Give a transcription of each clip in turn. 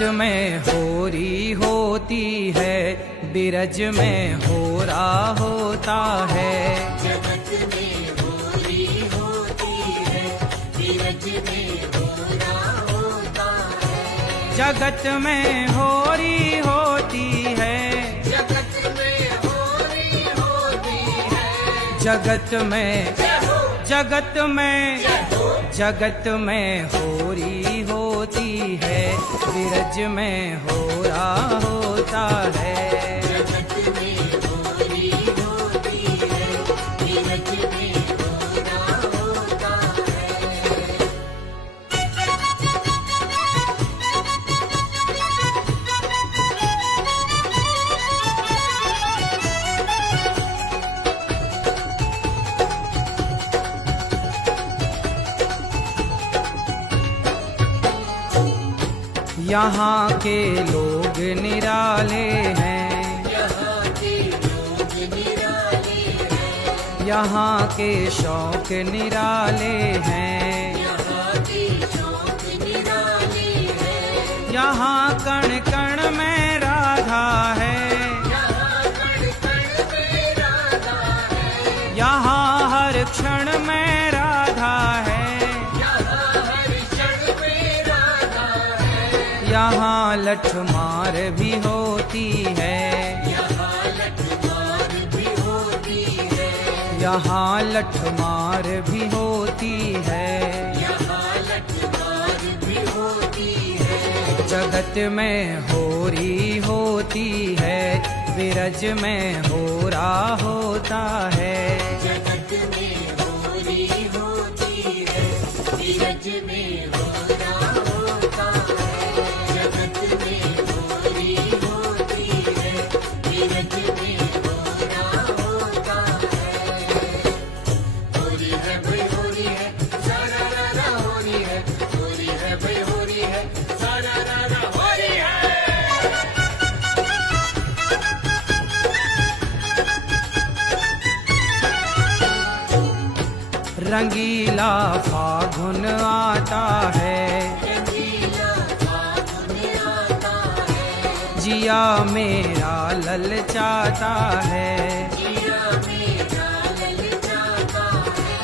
जगत में होरी होती है, बिरज में होरा होता है। जगत में होरी होती है, बिरज में होरा होता है। जगत में होरी होती है, जगत में होरी होती है। जगत में जय हो, जगत में जय हो। जगत में होरी होती है, बिरज में होरा होता है। जगत में होरी होती है, बिरज में होरा होता है। यहाँ के लोग निराले हैं, यहाँ के लोग निराले हैं। यहाँ के शौक निराले हैं। यहाँ के शौक निराले हैं। यहाँ कण कण में राधा है, यहाँ कण कण में राधा है। यहाँ हर क्षण में राधा है। यहाँ हर क्षण में राधा है। यहाँ लठमार भी होती है, यहाँ लठमार भी होती है। यहाँ लठमार भी होती है। यहाँ लठमार भी होती है। जगत में होरी होती है, बिरज में होरा होता है। जगत में होरी होती है, बिरज में होरा होता है। जगत में होरी होती है, बिरज में होरा होता है। होरी है भाई होरी है, सारा रारा होरी है। होरी है भाई होरी है, सारा रारा होरी है। रंगीला फागुन आता है, रंगीला फागुन आता है। जिया मेरा ललचाता है। जिया मेरा ललचाता है।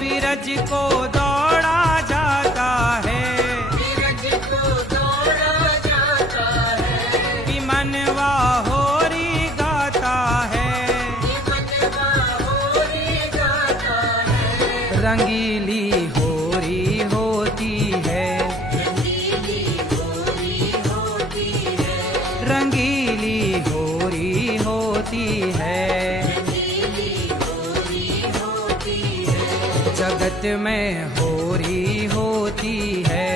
बिरज को दौड़ा जाता है, बिरज को दौड़ा जाता है। कि मनवा होरी गाता है। मनवा होरी गाता है। रंगीली होरी होती है, रंगीली होरी होती है। रंगीली होरी होती है। रंगीली होरी होती है। जगत में होरी होती है,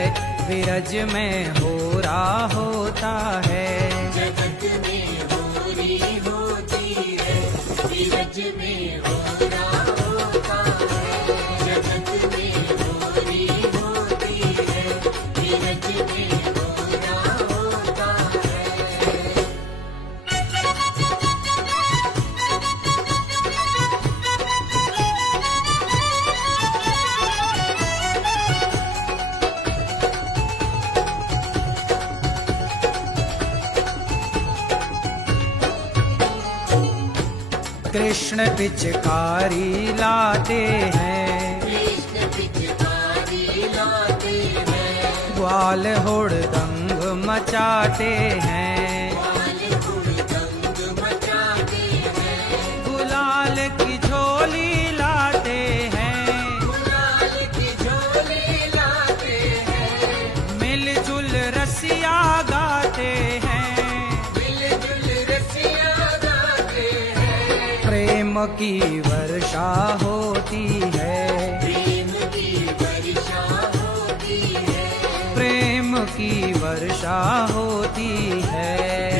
बिरज में होरा होता है। जगत में होरी होती है, बिरज में होरा होता है। जगत में होरी होती है, बिरज में होरा होता है। कृष्ण पिचकारी लाते हैं, कृष्ण पिचकारी लाते हैं। ग्वाल हुड़दंग मचाते हैं। ग्वाल हुड़दंग मचाते हैं। गुलाल की झोली लाते हैं, गुलाल की झोली लाते हैं। मिलजुल रसिया गाते हैं। मिलजुल रसिया गाते हैं। प्रेम की वर्षा होती है, प्रेम की वर्षा होती है। प्रेम की वर्षा होती है।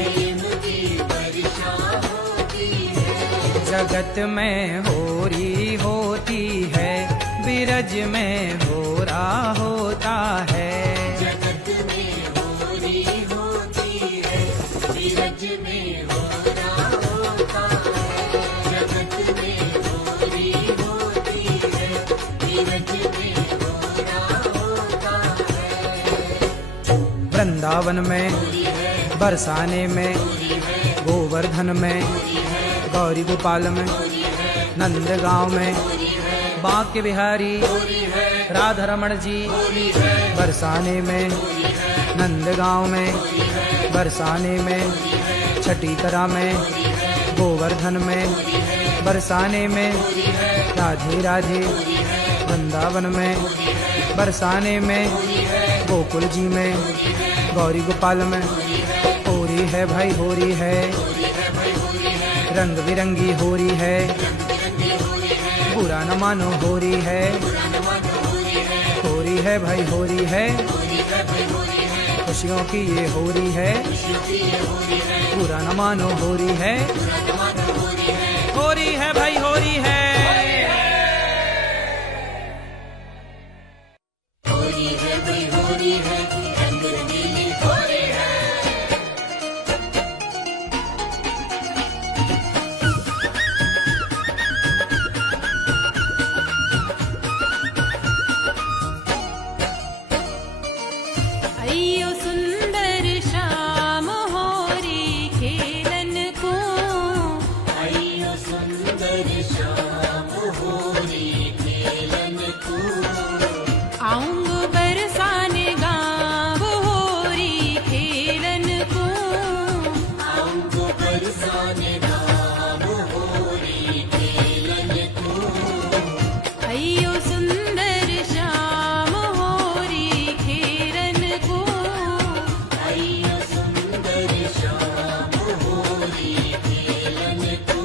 प्रेम की वर्षा होती है। जगत में होरी होती है, बिरज में होरा होता है। जगत में होरी होती है, बिरज में होरा होता है। जगत में होरी होती है, बिरज में होरा होता है। वृंदावन में, बरसाने में, गोवर्धन में, गौरी गोपाल में, नंदगांव में, बांके बिहारी राधा रमण जी, बरसाने में, नंदगांव में, बरसाने में, छटीकरा में, गोवर्धन में, बरसाने में, राधे राधे, वृंदावन में, बरसाने में, गोकुल जी में, गौरी गोपाल में, होरी है भाई होरी है, रंग बिरंगी होरी है, बुरा न मानो होरी है, होरी है भाई होरी है, खुशियों की ये होरी है, बुरा न मानो होरी है, होरी है भाई होरी है। होरी है भाई होरी है, रंग रंगीली होरी है। अय्यो सुंदर श्याम होरी खेलन को, अय्यो सुंदर श्याम होरी खेलन को, आऊंग बरसाने गाँव होरी खेलन को, आऊंगो बरसाने गाँव होरी खेलन को। अय्यो सुंदर श्याम होरी खेलन को, अय्यो सुंदर श्याम होरी खेलन को।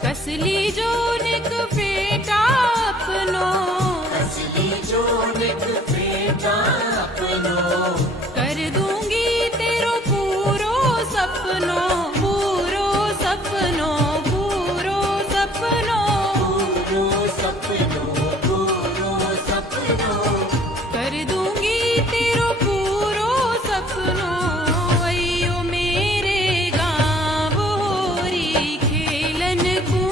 कसली जो निक बेटा अपनो, असली जोनिक बेटा अपनो, कर दूंगी तेरो पूरो सपनो, पूरो सपनो, पूरो सपनो, पूरो सपनो, पूरो सपनो, कर दूंगी तेरो पूरो सपनो। अय्यो मेरे गाँव होरी खेलन को,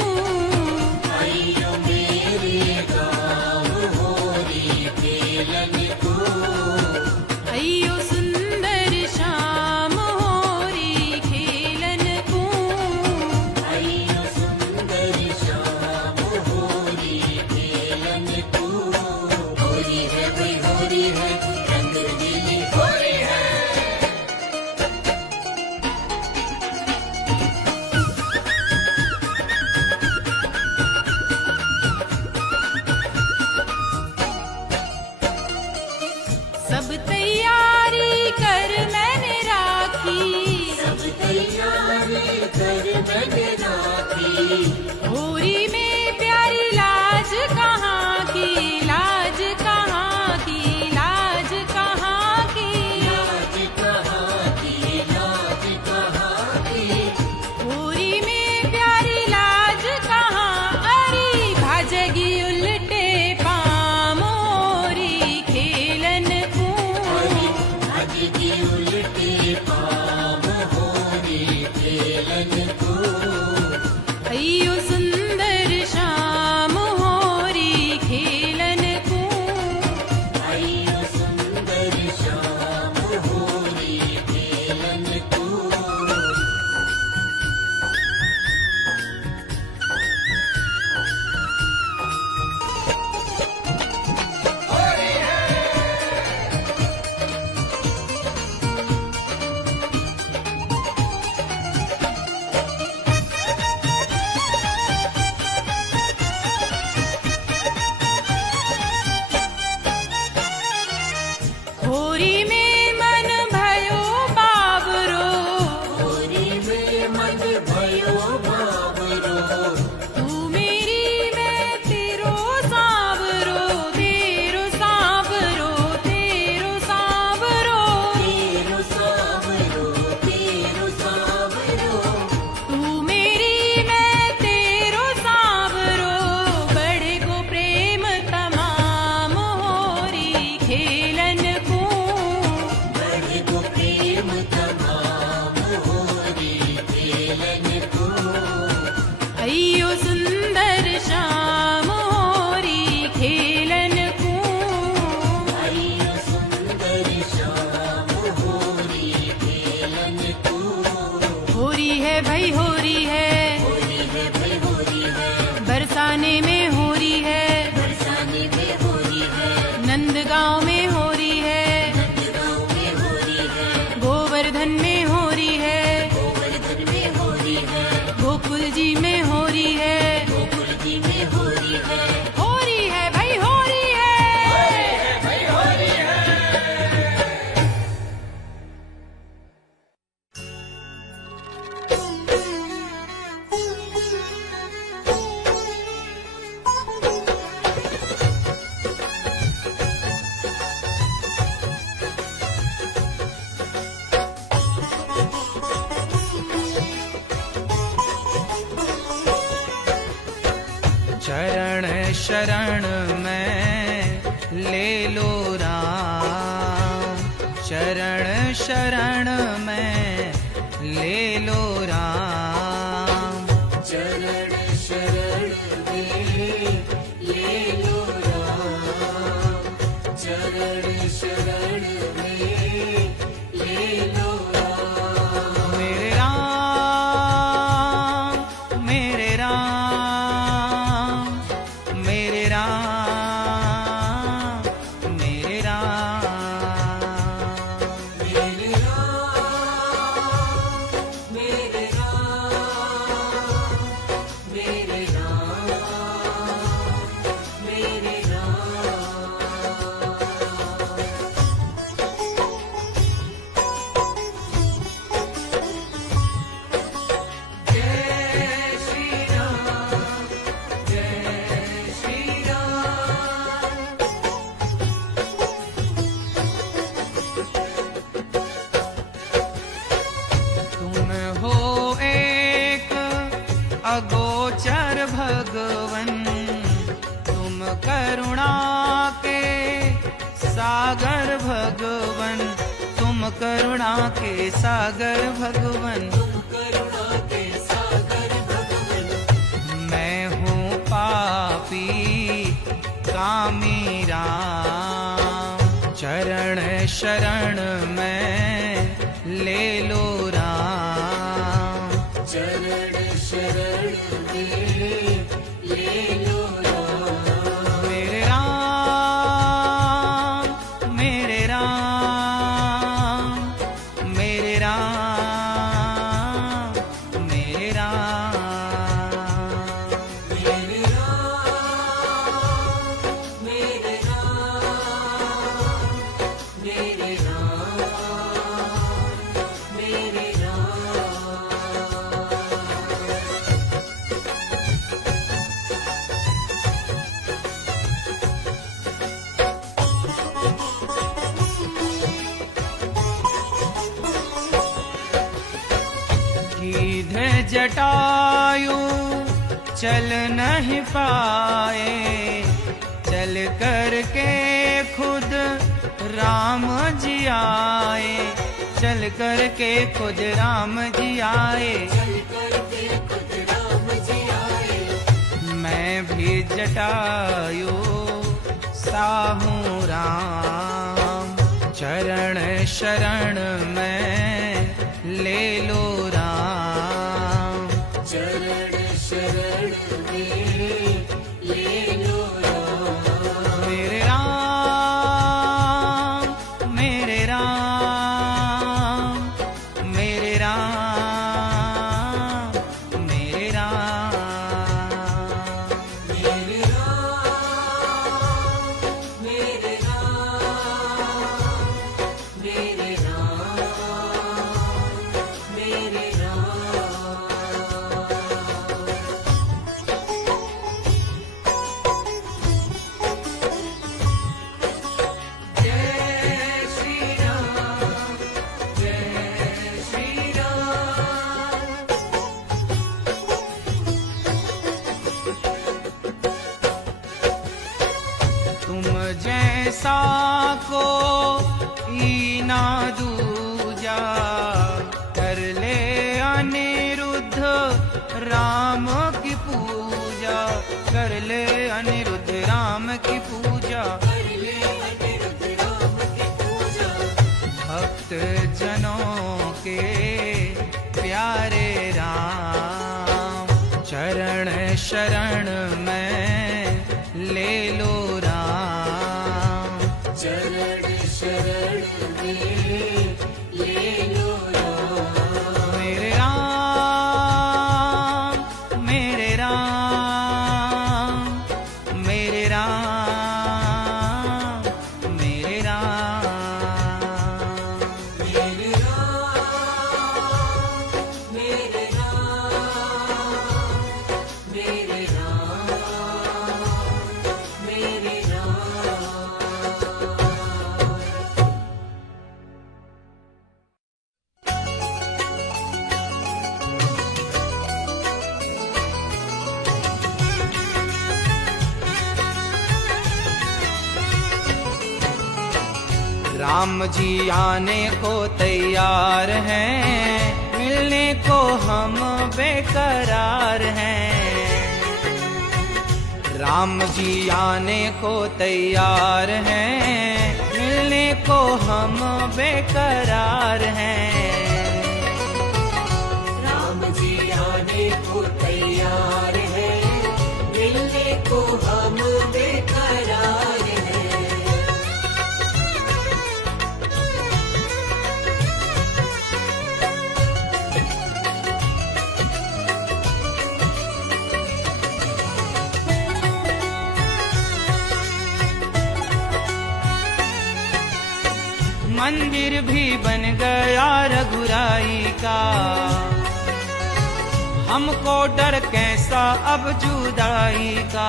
अय्यो मेरे गाँव होरी खेलन को। अय्यो सुंदर श्याम होरी खेलन को, अय्यो सुंदर श्याम होरी खेलन को। होरी है भाई होरी है, रंग रंगीली होरी है। सब तैयारी कर मैंने राखी, सब तैयारी कर मैंने राखी, होरी में प्यारी लाज कहाँ की, लाज कहाँ की, लाज कहाँ की, लाज कहाँ की, लाज कहाँ की। होरी में प्यारी लाज कहाँ, अरे भाजगी उल्टे पाम होरी खेलन को, शरण में ले लो राम। चरण शरण में ले लो राम, चरण शरण में ले लो राम। मेरे राम मेरे राम मेरे राम मेरे राम। मेरे राम मेरे राम मेरे राम मेरे राम। जय श्री राम जय श्री राम। तुम हो एक अगोचर भगवन, तुम करुणा के सागर भगवन, तुम करुणा के सागर भगवन। करुणा के सागर भगवन। मैं हूँ पापी कामी राम, चरण शरण में ले लो राम। चरण शरण में ले लो राम। मेरे राम मेरे राम मेरे राम मेरे राम। मेरे राम मेरे राम मेरे राम मेरे राम। गीधे जटायु चल नहीं पाए, चल कर के खुद राम जी आए, चल कर के खुद राम जी आए। चल करके खुद राम जी आए। मैं भी जटायु साहू राम, चरण शरण में ले लो राम। चरण शरण में ले लो राम। मेरे राम मेरे राम मेरे राम मेरे राम। मेरे राम मेरे राम मेरे राम मेरे राम। जय श्री राम जय श्री राम। तुम जैसा को ना दूजा, कर ले अनिरुद्ध राम की पूजा, कर ले अनिरुद्ध राम की पूजा। कर ले अनिरुद्ध राम की पूजा। भक्त जनों के प्यारे राम, चरण शरण में ले लो राम। चरण शरण में ले लो राम। मेरे राम मेरे राम मेरे राम मेरे राम। मेरे राम मेरे राम मेरे राम राम जी आने को तैयार हैं, मिलने को हम बेकरार हैं। राम जी आने को तैयार हैं, मिलने को हम बेकरार हैं। राम जी आने को तैयार है, मिलने को हम बेकरार हैं। मंदिर भी बन गया रघुराई का, हमको डर कैसा अब जुदाई का।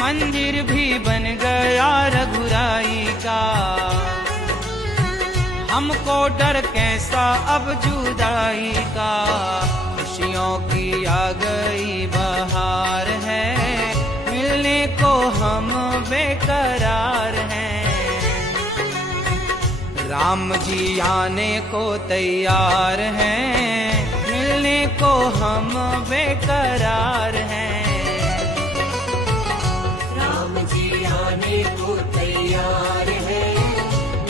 मंदिर भी बन गया रघुराई का, हमको डर कैसा अब जुदाई का। खुशियों की आ गई बहार है, मिलने को हम बेकरार हैं। राम जी आने को तैयार हैं, मिलने को हम बेकरार हैं। राम जी आने को तैयार है,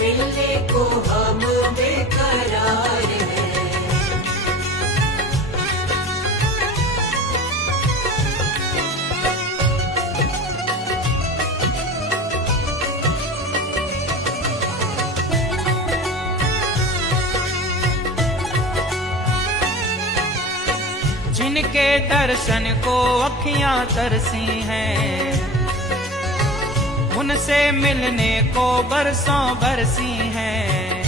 मिलने को हम बेकरार हैं। जिनके दर्शन को अखियां तरसी हैं, उनसे मिलने को बरसों बरसी हैं।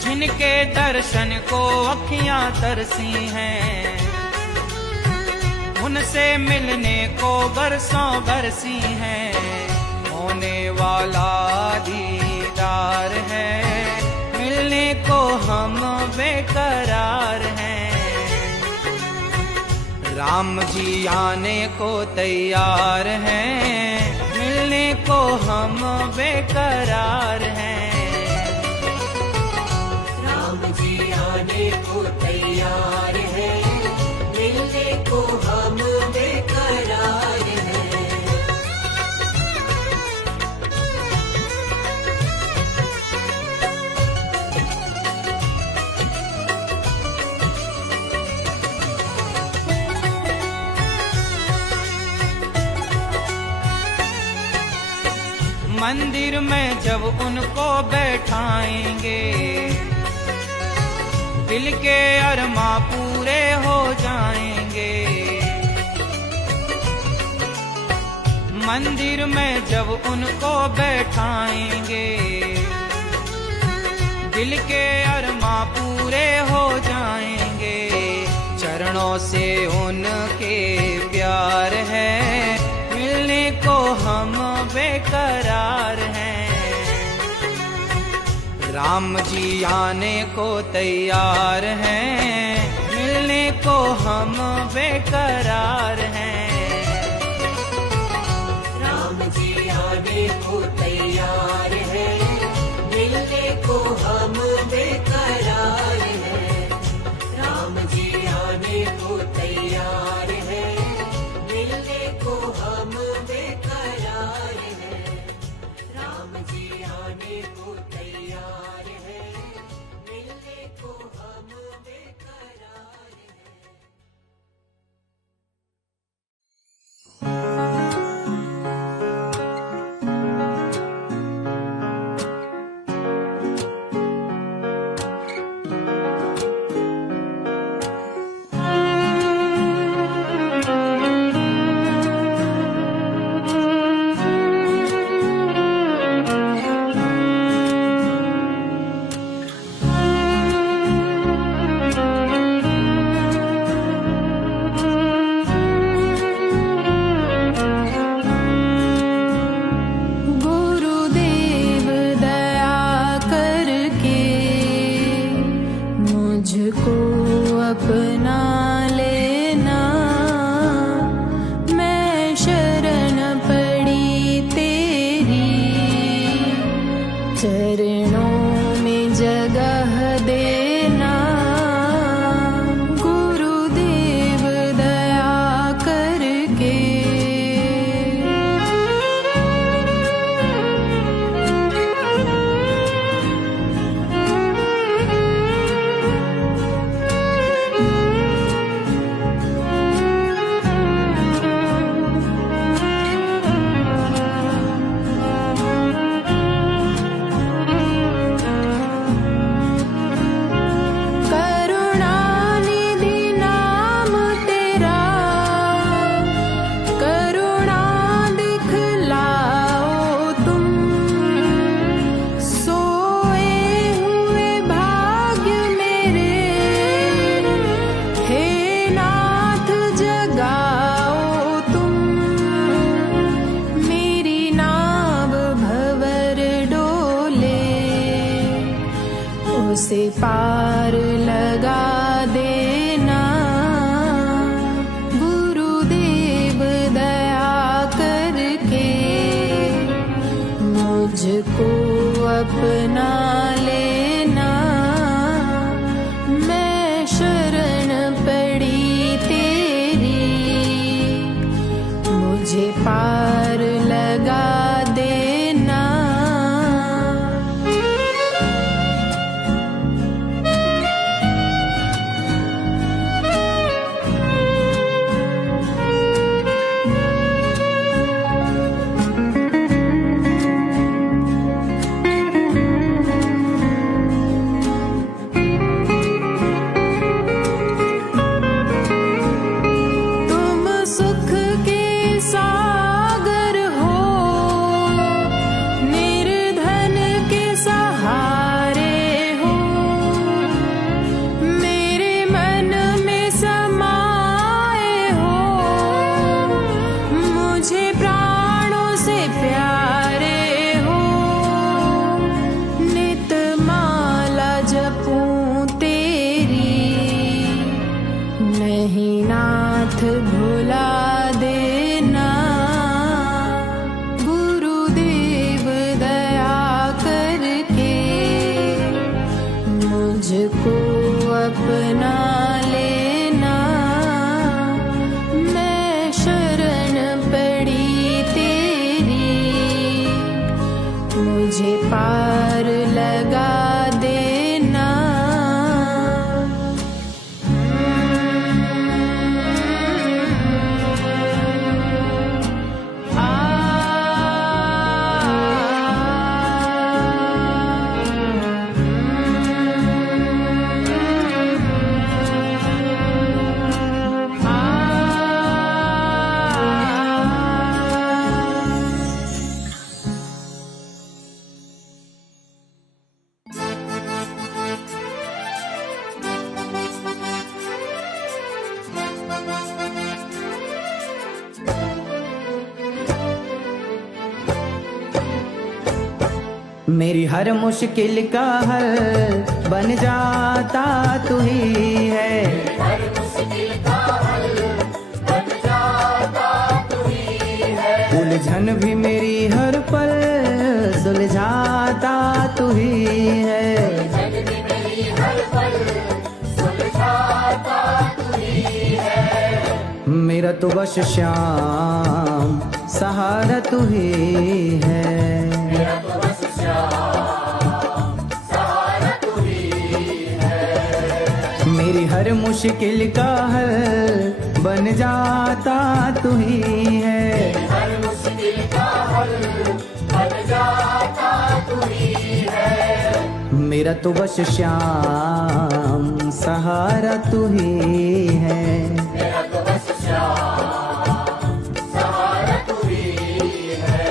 जिनके दर्शन को अखियां तरसी हैं, उनसे मिलने को बरसों बरसी हैं। होने वाला दीदार है, मिलने को हम बेकरार हैं। राम जी आने को तैयार हैं, मिलने को हम बेकरार हैं। राम जी आने को तैयार है, मिलने को हम बेकरार हैं। मंदिर में जब उनको बैठाएंगे, दिल के अरमां पूरे हो जाएंगे। मंदिर में जब उनको बैठाएंगे, दिल के अरमां पूरे हो जाएंगे। चरणों से उनके प्यार है, मिलने को हम बेकरार हैं। राम जी आने को तैयार हैं, मिलने को हम बेकरार हैं। राम जी आने को तैयार है, मिलने को हम बेकरार हैं। राम जी आने को तैयार है, मिलने को हम बेकरार हैं। राम जी आने को तैयार है, मिलने को हम बेकरार हैं। अपना लेना। मैं शरण पड़ी तेरी, मुझे पार लगा देना। तुम सुख के सागर हो, निर्धन के सहारे हो। मेरे मन में समाए हो, मुझे प्राणों से प्यारे हो। नित माला जपूं तेरी, नहीं नाथ भुला देना। गुरुदेव दया करके मुझको अपना लेना। मैं शरण पड़ी तेरी, मुझे पार लगा देना। मेरी हर मुश्किल का हल बन जाता तू ही है। हर मुश्किल का हल बन जाता तू ही है। उलझन भी मेरी हर पल सुलझाता तू ही है। जग भी मेरी हर पल सुलझाता तू ही है। मेरा तो बस श्याम सहारा तू ही है। मेरा तो बस श्याम सहारा तू ही है। मेरी हर मुश्किल का हल बन जाता तू ही है। हर मुश्किल का हल बन जाता तू ही है। मेरा तो बस श्याम सहारा तू ही है। मेरा तो बस श्याम सहारा तू ही है।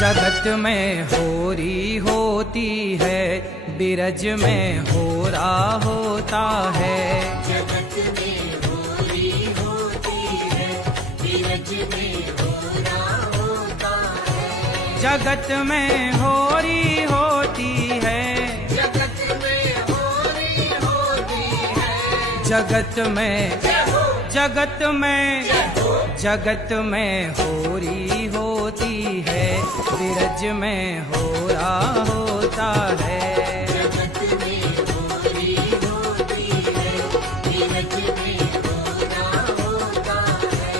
जगत में होरी होती है, बिरज में होरा होता है। जगत में होरी होती है, बिरज में होरा होता है। जगत में होरी होती है, जगत में होरी होती है। जगत में जगत में जगत में होरी होती है, बिरज में होरा होता है। जगत में होरी होती है, बिरज में होरा होता है।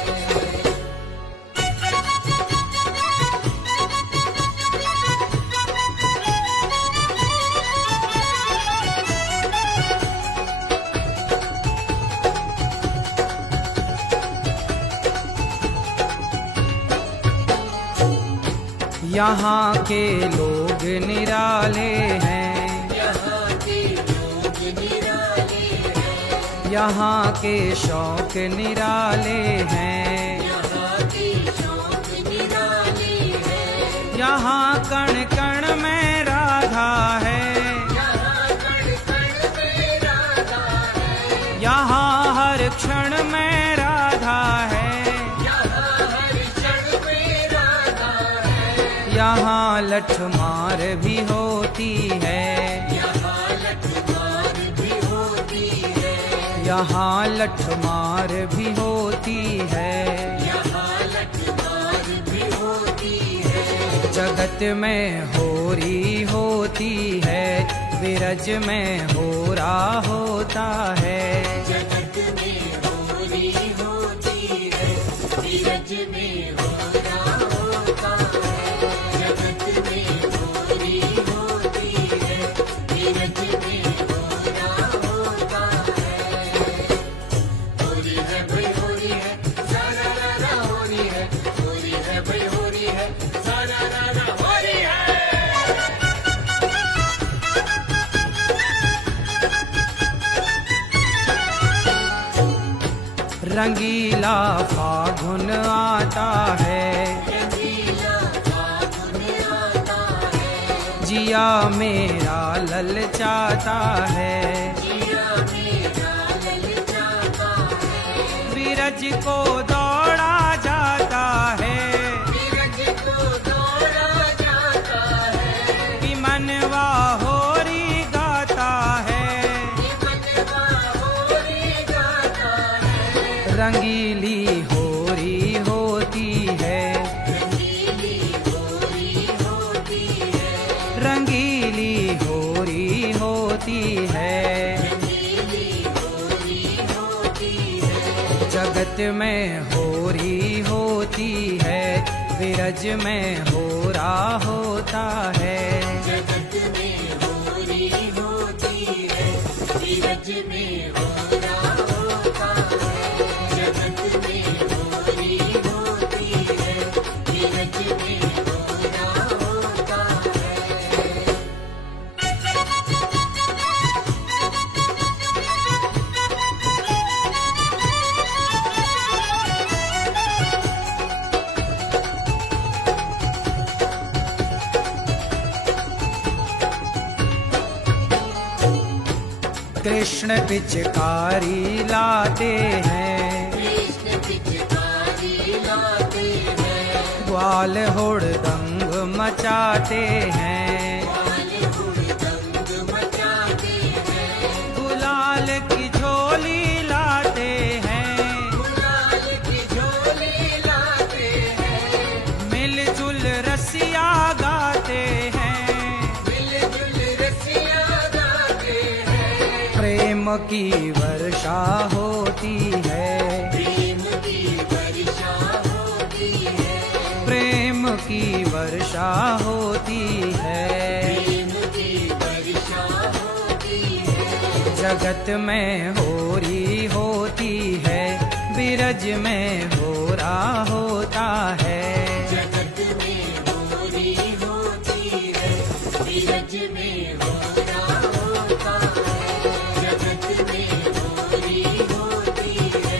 यहाँ के लोग निराले हैं, यहाँ के लोग निराले हैं, यहाँ के शौक निराले हैं, यहाँ के शौक निराले हैं, यहाँ कण कण में राधा है, यहाँ कण कण में राधा है, यहाँ हर क्षण में राधा है, यहाँ हर क्षण में राधा है, यहाँ लठमार भी होती है, यहाँ लठमार भी होती है, यहाँ लठमार भी होती है। यहाँ लठमार भी होती है, जगत में होरी होती है, विरज में होरा होता है। जगत में होरी होती है, विरज में होरा होता है, जगत में होरी होती है, विरज में होरा होता है। होरी है भाई होरी है, सारा रारा होरी है, होरी है भाई होरी है, सारा रारा होरी है। रंगीला फागुन आता है, रंगीला फागुन आता है, जिया मेरा ललचाता है, जिया मेरा ललचाता है, विरज को दौड़ा जाता है, विरज को दौड़ा जाता है, कि मनवा होरी गाता है। मनवा होरी गाता है, रंगीली होरी होती है, रंगीली होरी होती है, रंगीली होरी होती है। रंगीली होरी होती है, जगत में होरी होती है, विरज में होरा होता है। जगत में होरी होती है, विरज में होरा होता है, जगत में होरी होती है, विरज में होरा होता है। कृष्ण पिचकारी लाते हैं, कृष्ण पिचकारी लाते हैं, ग्वाल हुड़दंग मचाते हैं, बाल हुड़दंग मचाते हैं, गुलाल की झोली लाते हैं, गुलाल की झोली लाते हैं, मिलजुल रसिया गाते हैं, मिलजुल रसिया गाते हैं, प्रेम की वर्षा होती है, प्रेम की वर्षा होती है, प्रेम की वर्षा होती है। प्रेम की वर्षा होती है, जगत में होरी होती है, विरज में होरा होता है। जगत में होरी होती है, विरज में होरा होता है, जगत में होरी होती है,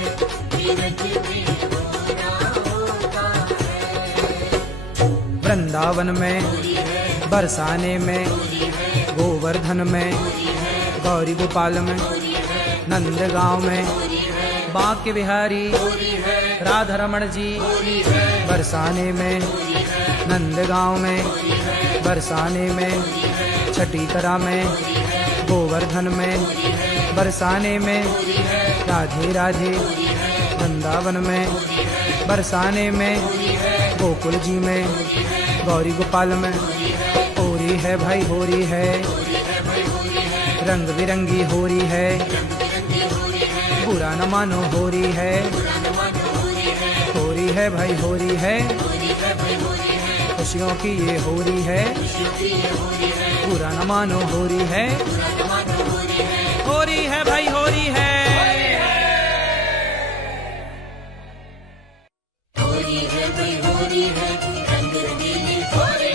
विरज में होरा होता है। वृंदावन में, बरसाने में, गोवर्धन में, गौरी गोपाल में, नंदगांव में, बांके बिहारी राधा रमण जी, बरसाने में, नंदगांव में, बरसाने में, छटीकरा में, गोवर्धन में, बरसाने में, राधे राधे, वृंदावन में, बरसाने में, गोकुल जी में, गौरी गोपाल में, होरी है भाई होरी है, रंग बिरंगी होरी है, बुरा न मानो होरी है, होरी है भाई होरी है, खुशियों की ये होरी है, बुरा न मानो होरी है, होरी है भाई होरी है। होरी है भाई होरी है, रंग रंगीली होरी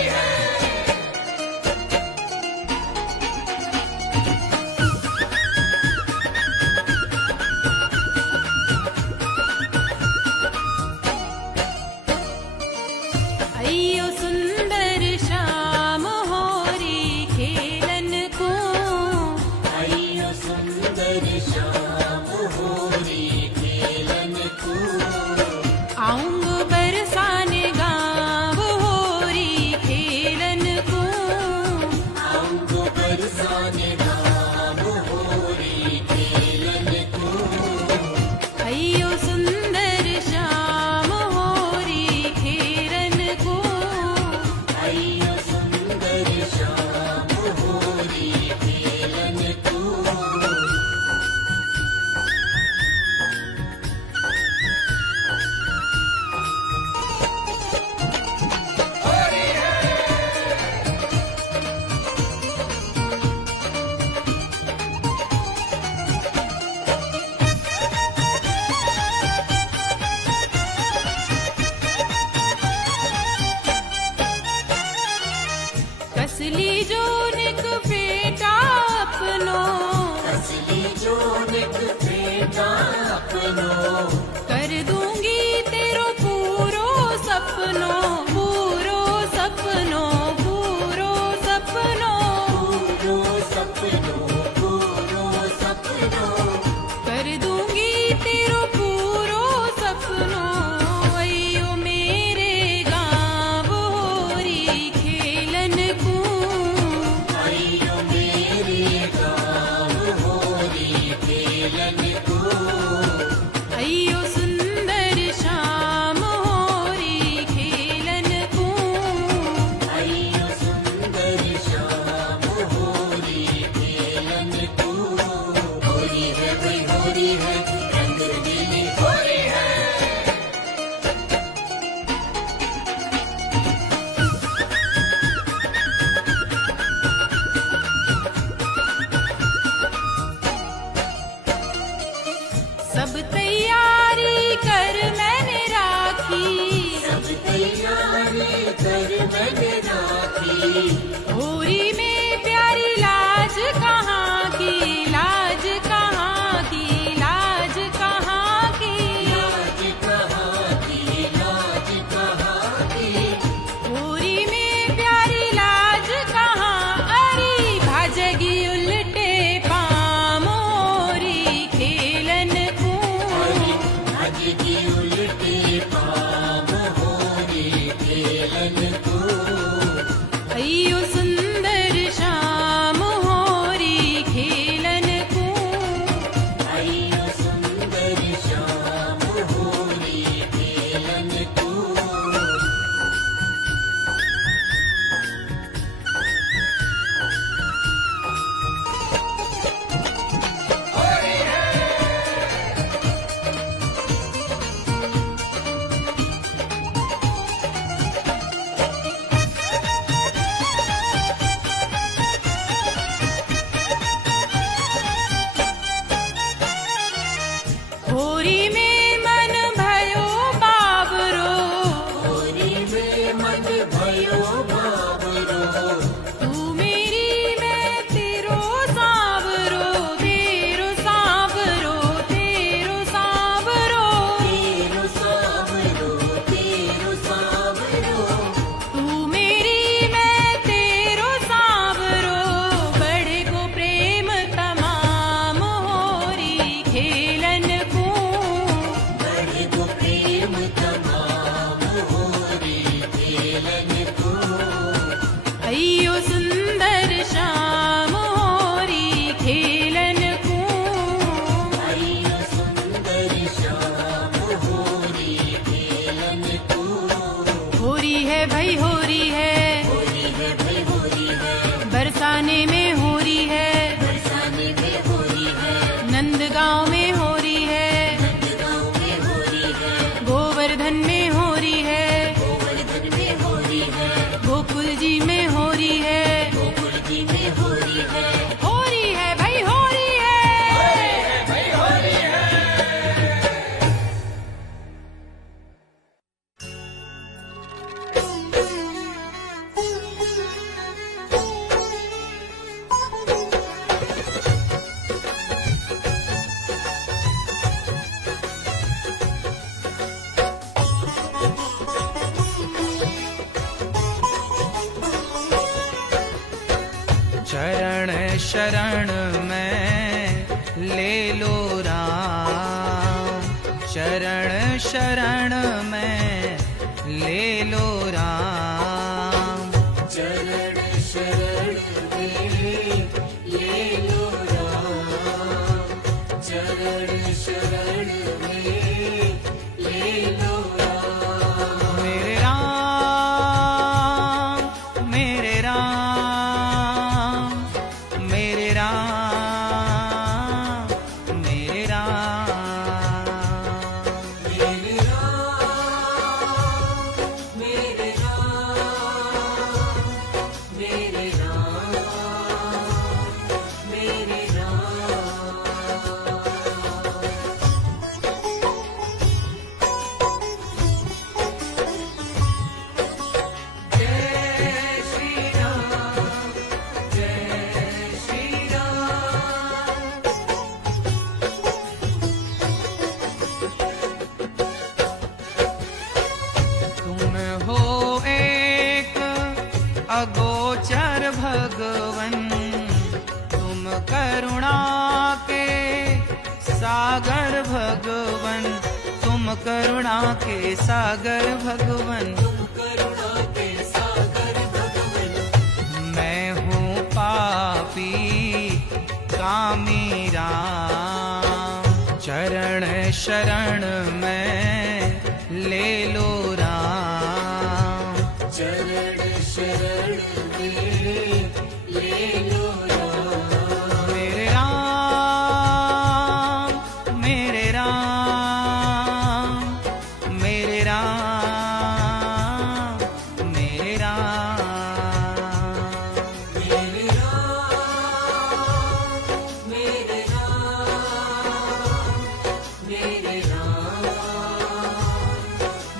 चरण शरण में ले लो राम, चरण शरण में ले लो राम। चरण शरण में ले लो राम, चरण शरण में ले लो राम। मेरे राम, मेरे राम, मेरे राम, मेरे राम। मेरे राम, मेरे राम, मेरे राम, मेरे राम। जय श्री राम, जय श्री राम। तुम हो एक अगोचर भगवन, तुम करुणा के सागर भगवन, तुम करुणा के सागर भगवन। करुणा के सागर भगवन। मैं हूँ पापी कामी राम, चरण शरण में ले लो राम। चरण शरण में ले लो राम। मेरे राम, मेरे राम, मेरे राम, मेरे राम। मेरे राम, मेरे राम, मेरे राम,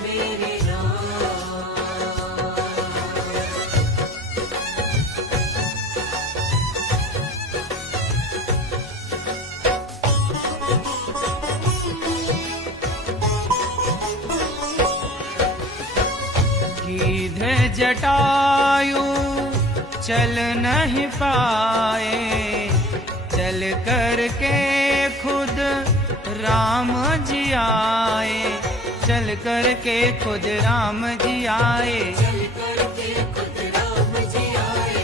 मेरे राम। गीधे जटायु चल नहीं पाए, चल कर के खुद राम जी आए, चल कर के खुद राम जी आए। चल करके खुद राम जी आए।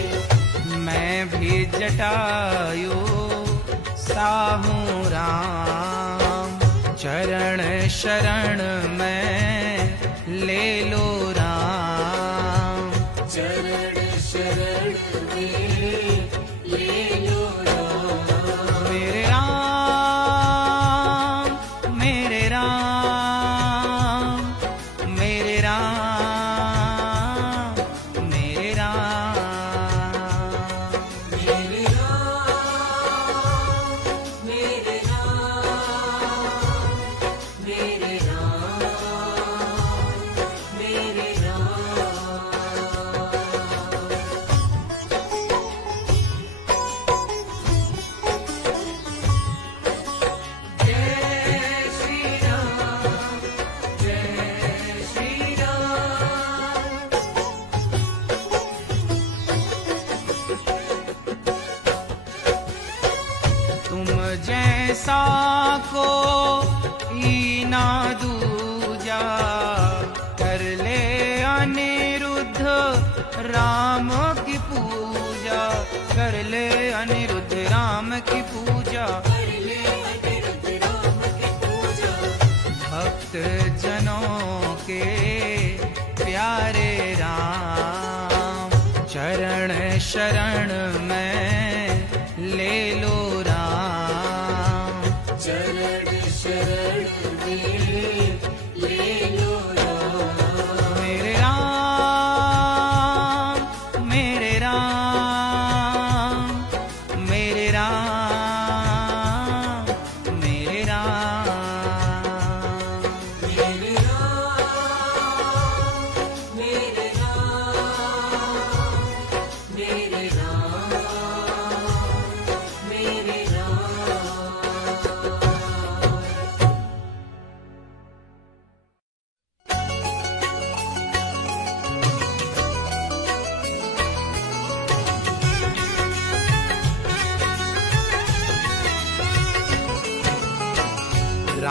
मैं भी जटायु साहू राम, चरण शरण में ले लो राम। चरण शरण में ले लो राम। मेरे राम, मेरे राम, मेरे राम, मेरे राम। मेरे राम, मेरे राम, मेरे राम, मेरे राम। जय श्री राम, जय श्री राम। तुम जैसा को ना दूजा, कर ले अनिरुद्ध राम की पूजा, कर ले अनिरुद्ध राम की पूजा। कर ले अनिरुद्ध राम की पूजा। भक्त जनों के प्यारे राम, चरण शरण में ले लो राम। चरण शरण में ले लो राम। मेरे राम, मेरे राम, मेरे राम, मेरे राम। मेरे राम, मेरे राम, मेरे राम,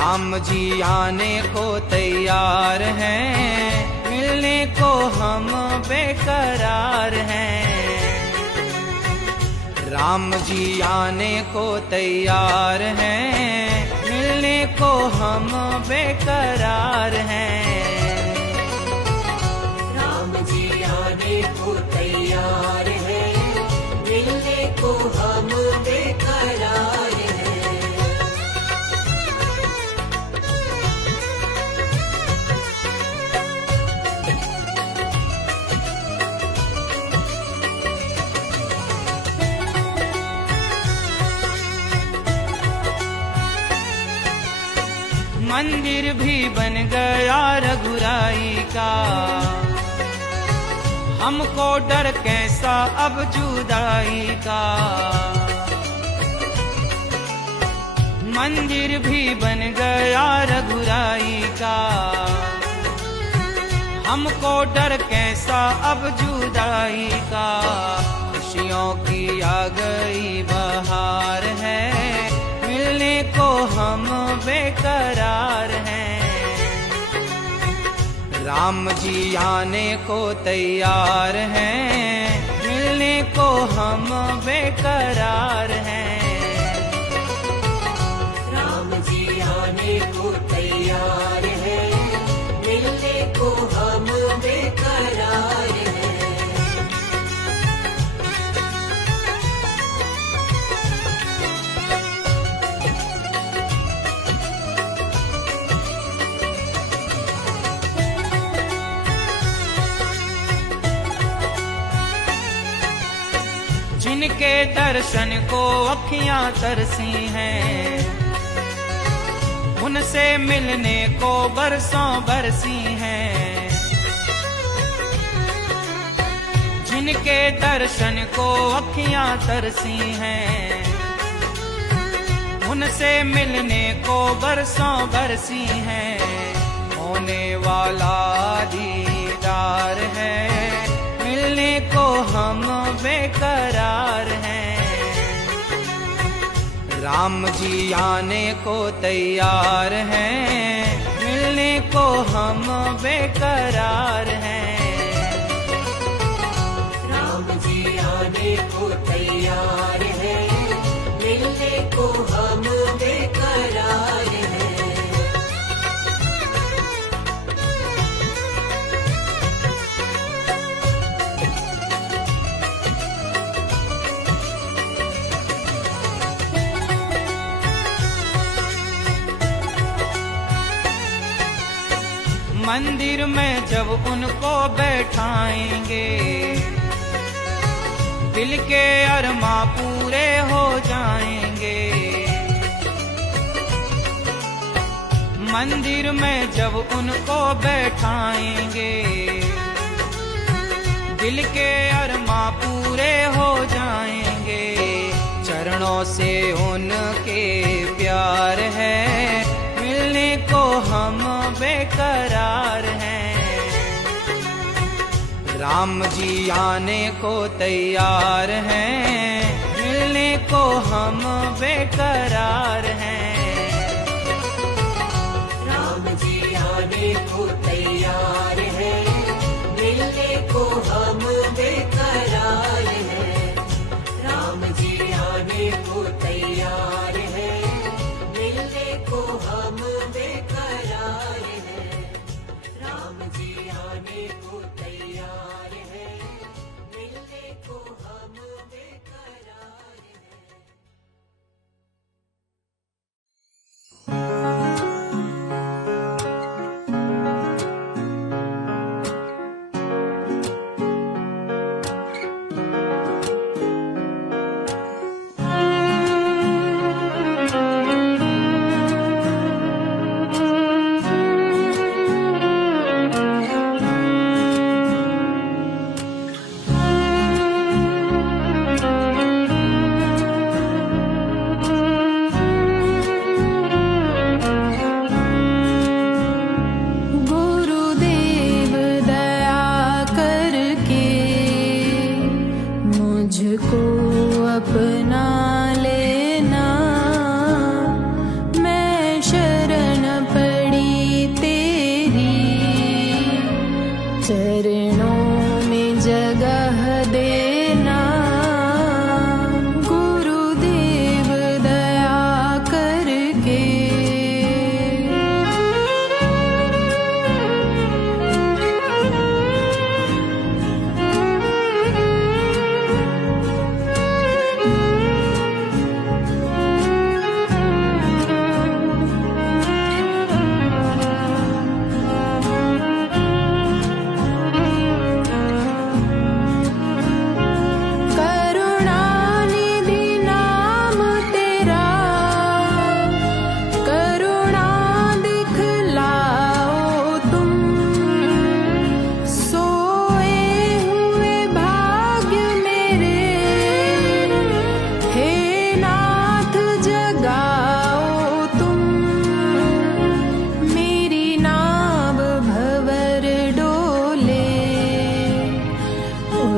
राम जी आने को तैयार हैं, मिलने को हम बेकरार हैं। राम जी आने को तैयार हैं, मिलने को हम बेकरार हैं। राम जी आने को तैयार है, मिलने को हम बेकरार हैं। मंदिर भी बन गया रघुराई का, हमको डर कैसा अब जुदाई का। मंदिर भी बन गया रघुराई का, हमको डर कैसा अब जुदाई का। खुशियों की आ गई बहार है, मिलने को हम बेकरार हैं। राम जी आने को तैयार हैं, मिलने को हम बेकरार हैं। राम जी आने को तैयार है, मिलने को हम बेकरार हैं। जिनके दर्शन को अखियां तरसी हैं, उनसे मिलने को बरसों बरसी हैं। जिनके दर्शन को अखियां तरसी हैं, उनसे मिलने को बरसों बरसी हैं। होने वाला दीदार है, मिलने को हम बेकरार हैं। राम जी आने को तैयार हैं, मिलने को हम बेकरार हैं। राम जी आने को तैयार है, मिलने को हम बेकरार हैं। मंदिर में जब उनको बैठाएंगे, दिल के अरमा पूरे हो जाएंगे। मंदिर में जब उनको बैठाएंगे, दिल के अरमा पूरे हो जाएंगे। चरणों से उनके प्यार है, मिलने को हम बेकरार हैं। राम जी आने को तैयार हैं, मिलने को हम बेकरार हैं। राम जी आने को तैयार है, मिलने को हम बेकरार हैं। राम जी आने को तैयार है, मिलने को हम बेकरार हैं। राम जी आने को तैयार है, मिलने को हम बेकरार हैं। अपना लेना, मैं शरण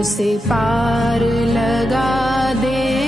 से पार लगा देना।